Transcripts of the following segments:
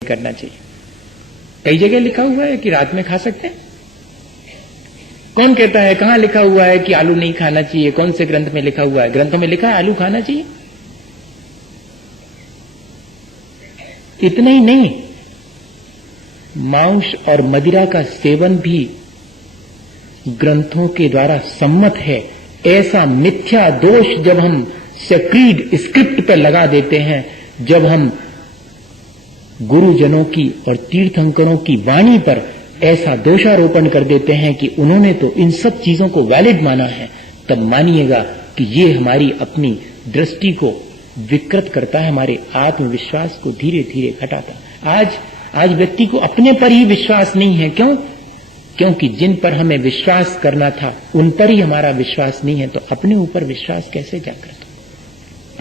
करना चाहिए। कई जगह लिखा हुआ है कि रात में खा सकते हैं। कौन कहता है? कहां लिखा हुआ है कि आलू नहीं खाना चाहिए? कौन से ग्रंथ में लिखा हुआ है? ग्रंथों में लिखा है आलू खाना चाहिए। इतना ही नहीं, मांस और मदिरा का सेवन भी ग्रंथों के द्वारा सम्मत है। ऐसा मिथ्या दोष जब हम सक्रीड स्क्रिप्ट पर लगा देते हैं, जब हम गुरुजनों की और तीर्थंकरों की वाणी पर ऐसा दोषारोपण कर देते हैं कि उन्होंने तो इन सब चीजों को वैलिड माना है, तब मानिएगा कि ये हमारी अपनी दृष्टि को विकृत करता है, हमारे आत्मविश्वास को धीरे धीरे घटाता है। आज व्यक्ति को अपने पर ही विश्वास नहीं है। क्यों? क्योंकि जिन पर हमें विश्वास करना था उन पर ही हमारा विश्वास नहीं है, तो अपने ऊपर विश्वास कैसे जागृत हो?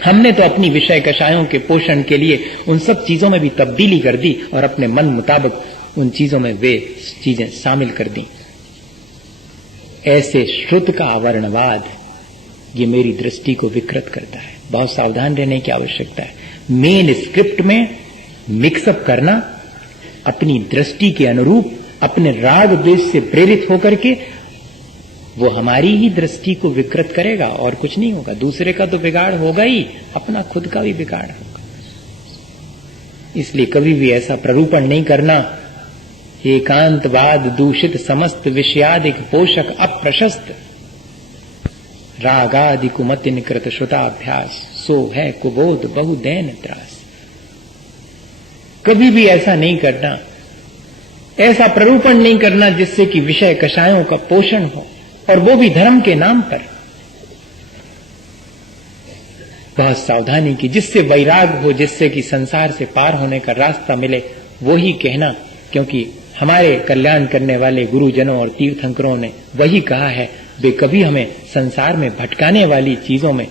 हमने तो अपनी विषय कषायों के पोषण के लिए उन सब चीजों में भी तब्दीली कर दी और अपने मन मुताबिक उन चीजों में वे चीजें शामिल कर दी। ऐसे श्रुत का आवरणवाद ये मेरी दृष्टि को विकृत करता है। बहुत सावधान रहने की आवश्यकता है। मेन स्क्रिप्ट में मिक्सअप करना, अपनी दृष्टि के अनुरूप अपने राग द्वेष से प्रेरित होकर के, वो हमारी ही दृष्टि को विकृत करेगा और कुछ नहीं होगा। दूसरे का तो बिगाड़ होगा ही, अपना खुद का भी बिगाड़ होगा। इसलिए कभी भी ऐसा प्ररूपण नहीं करना। एकांतवाद दूषित समस्त विषयादिक पोषक अप्रशस्त, रागादि कुमतिन कृत श्रुताभ्यास, सो है कुबोध बहुदैन त्रास। कभी भी ऐसा नहीं करना, ऐसा प्ररूपण नहीं करना जिससे कि विषय कषायों का पोषण हो, और वो भी धर्म के नाम पर। बहुत सावधानी की, जिससे वैराग हो, जिससे कि संसार से पार होने का रास्ता मिले, वो ही कहना। क्योंकि हमारे कल्याण करने वाले गुरुजनों और तीर्थंकरों ने वही कहा है, वे कभी हमें संसार में भटकाने वाली चीजों में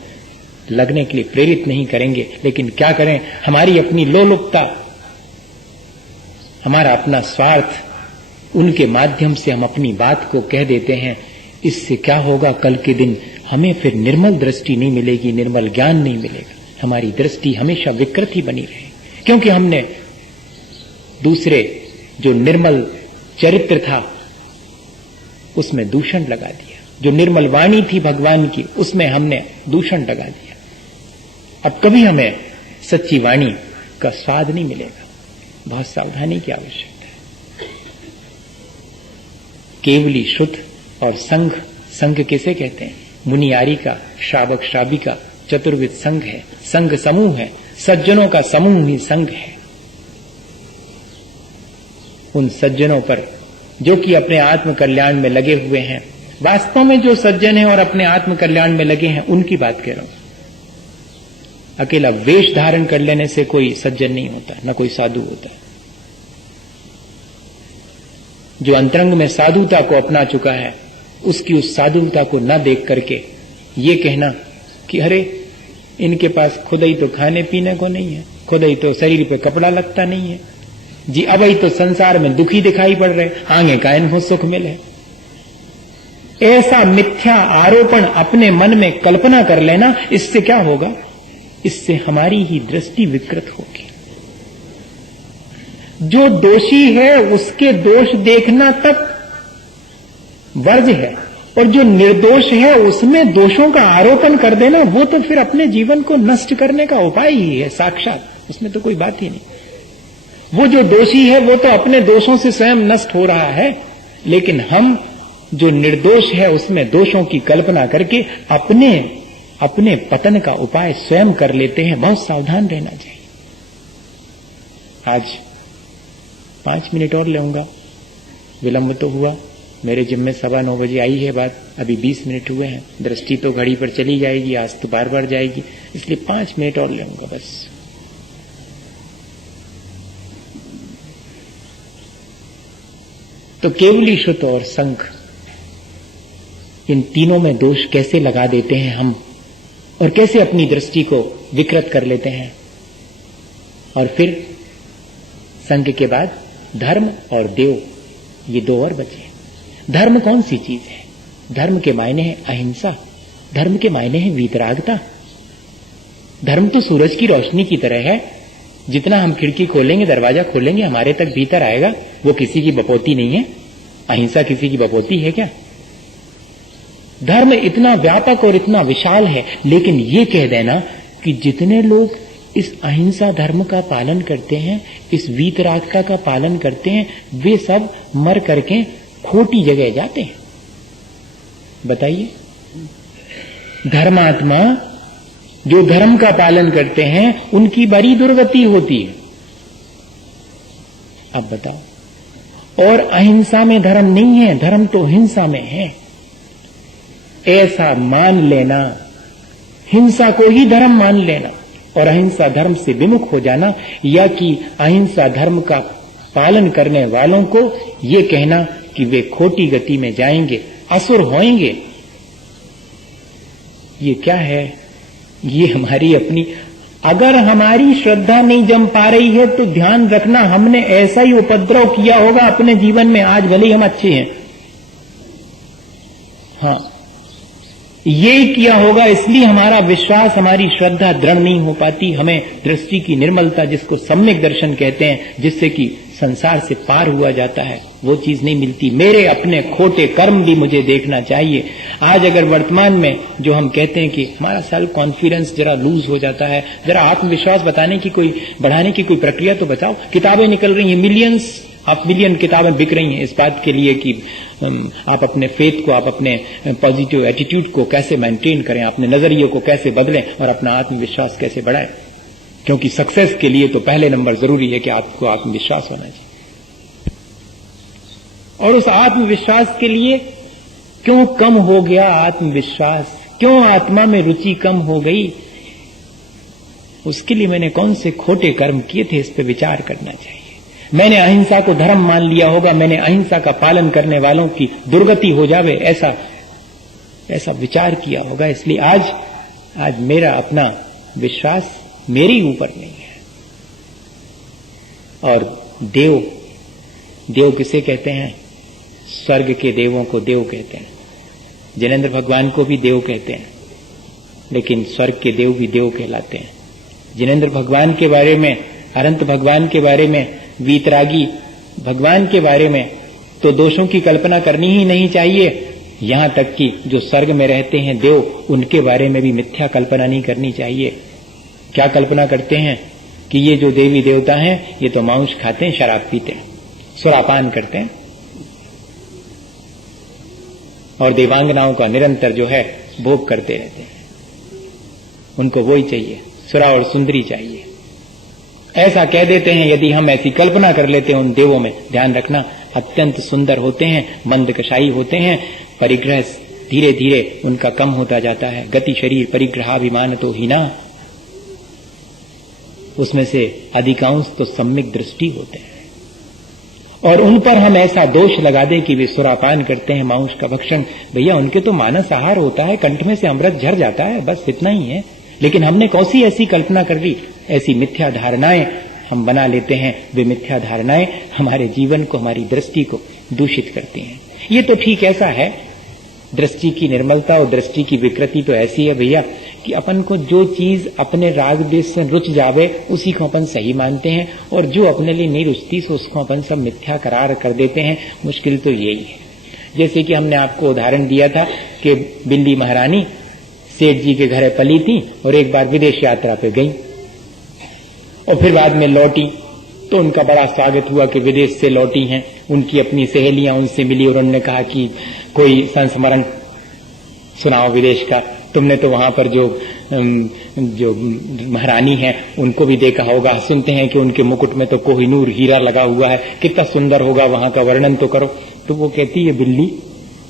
लगने के लिए प्रेरित नहीं करेंगे। लेकिन क्या करें, हमारी अपनी लोलुपता, हमारा अपना स्वार्थ, उनके माध्यम से हम अपनी बात को कह देते हैं। इससे क्या होगा? कल के दिन हमें फिर निर्मल दृष्टि नहीं मिलेगी, निर्मल ज्ञान नहीं मिलेगा। हमारी दृष्टि हमेशा विकृत ही बनी रहेगी, क्योंकि हमने दूसरे जो निर्मल चरित्र था उसमें दूषण लगा दिया। जो निर्मल वाणी थी भगवान की, उसमें हमने दूषण लगा दिया। अब कभी हमें सच्ची वाणी का स्वाद नहीं मिलेगा। बहुत सावधानी की आवश्यकता है। केवली शुद्ध और संघ, संघ किसे कहते हैं? मुनियारी का, श्रावक श्राविका, चतुर्विध संघ है, संघ समूह है, सज्जनों का समूह ही संघ है। उन सज्जनों पर जो कि अपने आत्म कल्याण में लगे हुए हैं, वास्तव में जो सज्जन हैं और अपने आत्म कल्याण में लगे हैं, उनकी बात कह रहा हूं। अकेला वेश धारण कर लेने से कोई सज्जन नहीं होता, न कोई साधु होता। जो अंतरंग में साधुता को अपना चुका है, उसकी उस साधुता को न देख करके ये कहना कि अरे इनके पास खुद ही तो खाने पीने को नहीं है, खुद ही तो शरीर पे कपड़ा लगता नहीं है जी, अब ही तो संसार में दुखी दिखाई पड़ रहे, आगे का इनको सुख मिले। ऐसा मिथ्या आरोपण अपने मन में कल्पना कर लेना, इससे क्या होगा? इससे हमारी ही दृष्टि विकृत होगी। जो दोषी है उसके दोष देखना तक वर्ज है, और जो निर्दोष है उसमें दोषों का आरोपण कर देना, वो तो फिर अपने जीवन को नष्ट करने का उपाय ही है साक्षात। उसमें तो कोई बात ही नहीं। वो जो दोषी है वो तो अपने दोषों से स्वयं नष्ट हो रहा है, लेकिन हम जो निर्दोष है उसमें दोषों की कल्पना करके अपने पतन का उपाय स्वयं कर लेते हैं। बहुत सावधान रहना चाहिए। आज 5 मिनट और लेऊंगा, विलंब तो हुआ। मेरे जिम्मे 9:15 बजे आई है बात, अभी 20 मिनट हुए हैं। दृष्टि तो घड़ी पर चली जाएगी, आज तो बार बार जाएगी, इसलिए 5 मिनट और लेऊंगा बस। तो केवली श्रुत और संघ, इन तीनों में दोष कैसे लगा देते हैं हम, और कैसे अपनी दृष्टि को विकृत कर लेते हैं। और फिर संघ के बाद धर्म और देव, ये दो और बचे। धर्म कौन सी चीज है? धर्म के मायने है अहिंसा, धर्म के मायने है वीतरागता। धर्म तो सूरज की रोशनी की तरह है, जितना हम खिड़की खोलेंगे, दरवाजा खोलेंगे, हमारे तक भीतर आएगा। वो किसी की बपोती नहीं है। अहिंसा किसी की बपोती है क्या? धर्म इतना व्यापक और इतना विशाल है, लेकिन ये कह देना कि जितने लोग इस अहिंसा धर्म का पालन करते हैं, इस वीतरागता का पालन करते हैं, वे सब मर करके खोटी जगह जाते हैं। बताइए, धर्मात्मा जो धर्म का पालन करते हैं उनकी बड़ी दुर्गति होती है। अब बताओ, और अहिंसा में धर्म नहीं है, धर्म तो हिंसा में है। ऐसा मान लेना, हिंसा को ही धर्म मान लेना और अहिंसा धर्म से विमुख हो जाना, या कि अहिंसा धर्म का पालन करने वालों को ये कहना कि वे खोटी गति में जाएंगे, असुर होएंगे, ये क्या है? ये हमारी अपनी, अगर हमारी श्रद्धा नहीं जम पा रही है तो ध्यान रखना हमने ऐसा ही उपद्रव किया होगा अपने जीवन में। आज भले ही हम अच्छे हैं, हाँ, ये किया होगा, इसलिए हमारा विश्वास, हमारी श्रद्धा दृढ़ नहीं हो पाती। हमें दृष्टि की निर्मलता, जिसको सम्यक दर्शन कहते हैं, जिससे कि संसार से पार हुआ जाता है, वो चीज नहीं मिलती। मेरे अपने खोटे कर्म भी मुझे देखना चाहिए। आज अगर वर्तमान में जो हम कहते हैं कि हमारा सेल्फ कॉन्फिडेंस जरा लूज हो जाता है, जरा आत्मविश्वास बताने की कोई, बढ़ाने की कोई प्रक्रिया तो बताओ। किताबें निकल रही हैं, मिलियंस ऑफ मिलियन किताबें बिक रही हैं इस बात के लिए कि आप अपने फेथ को, आप अपने पॉजिटिव एटीट्यूड को कैसे मेंटेन करें, अपने नजरियों को कैसे बदलें और अपना आत्मविश्वास कैसे बढ़ाएं। क्योंकि सक्सेस के लिए तो पहले नंबर जरूरी है कि आपको आत्मविश्वास होना चाहिए। और उस आत्मविश्वास के लिए क्यों कम हो गया आत्मविश्वास, क्यों आत्मा में रुचि कम हो गई, उसके लिए मैंने कौन से खोटे कर्म किए थे, इस पर विचार करना चाहिए। मैंने अहिंसा को धर्म मान लिया होगा, मैंने अहिंसा का पालन करने वालों की दुर्गति हो जावे ऐसा विचार किया होगा। इसलिए आज मेरा अपना विश्वास मेरे ऊपर नहीं है। और देव किसे कहते हैं? स्वर्ग के देवों को देव कहते हैं। जिनेंद्र भगवान को भी देव कहते हैं, लेकिन स्वर्ग के देव भी देव कहलाते हैं। जिनेंद्र भगवान के बारे में, अनंत भगवान के बारे में, वीतरागी भगवान के बारे में तो दोषों की कल्पना करनी ही नहीं चाहिए। यहां तक कि जो स्वर्ग में रहते हैं देव, उनके बारे में भी मिथ्या कल्पना नहीं करनी चाहिए। क्या कल्पना करते हैं कि ये जो देवी देवता हैं ये तो मांस खाते हैं, शराब पीते हैं, सुरापान करते हैं, और देवांगनाओं का निरंतर जो है भोग करते रहते हैं। उनको वही चाहिए, सुरा और सुंदरी चाहिए। ऐसा कह देते हैं। यदि हम ऐसी कल्पना कर लेते हैं उन देवों में, ध्यान रखना अत्यंत सुंदर होते हैं, मंद कषाई होते हैं, परिग्रह धीरे धीरे उनका कम होता जाता है। गति शरीर परिग्रहाभिमान तो हीना, उसमें से अधिकांश तो सम्यक दृष्टि होते हैं। और उन पर हम ऐसा दोष लगा दें कि वे सुरापान करते हैं, मांस का भक्षण, भैया उनके तो मानस आहार होता है, कंठ में से अमृत झर जाता है, बस इतना ही है। लेकिन हमने कौन सी ऐसी कल्पना कर ली, ऐसी मिथ्या धारणाएं हम बना लेते हैं। वे मिथ्या धारणाएं हमारे जीवन को, हमारी दृष्टि को दूषित करती हैं। ये तो ठीक ऐसा है, दृष्टि की निर्मलता और दृष्टि की विकृति तो ऐसी है भैया कि अपन को जो चीज अपने राग देश से रुच जावे उसी को अपन सही मानते हैं, और जो अपने लिए नहीं रुचती सो उसको अपन सब मिथ्या करार कर देते हैं। मुश्किल तो यही है। जैसे कि हमने आपको उदाहरण दिया था कि बिल्ली महारानी सेठ जी के घर पली थी और एक बार विदेश यात्रा पे गई और फिर बाद में लौटी, तो उनका बड़ा स्वागत हुआ कि विदेश से लौटी हैं। उनकी अपनी सहेलियां उनसे मिली और उन्होंने कहा कि कोई संस्मरण सुनाओ विदेश का। तुमने तो वहां पर जो महारानी है उनको भी देखा होगा, सुनते हैं कि उनके मुकुट में तो कोहिनूर हीरा लगा हुआ है, कितना सुंदर होगा, वहां का वर्णन तो करो। तो वो कहती है बिल्ली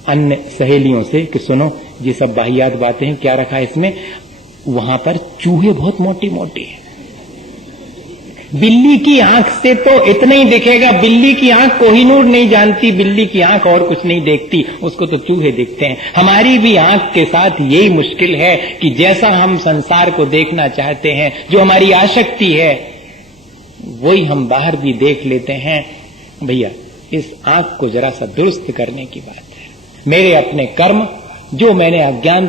अन्य सहेलियों से कि सुनो ये सब बाहियात बातें हैं, क्या रखा है इसमें, वहां पर चूहे बहुत मोटे मोटे हैं। बिल्ली की आंख से तो इतना ही दिखेगा, बिल्ली की आंख कोहिनूर नहीं जानती, बिल्ली की आंख और कुछ नहीं देखती, उसको तो चूहे दिखते हैं। हमारी भी आंख के साथ यही मुश्किल है कि जैसा हम संसार को देखना चाहते हैं, जो हमारी आसक्ति है, वही हम बाहर भी देख लेते हैं। भैया इस आंख को जरा सा दुरुस्त करने की बात है। मेरे अपने कर्म जो मैंने अज्ञान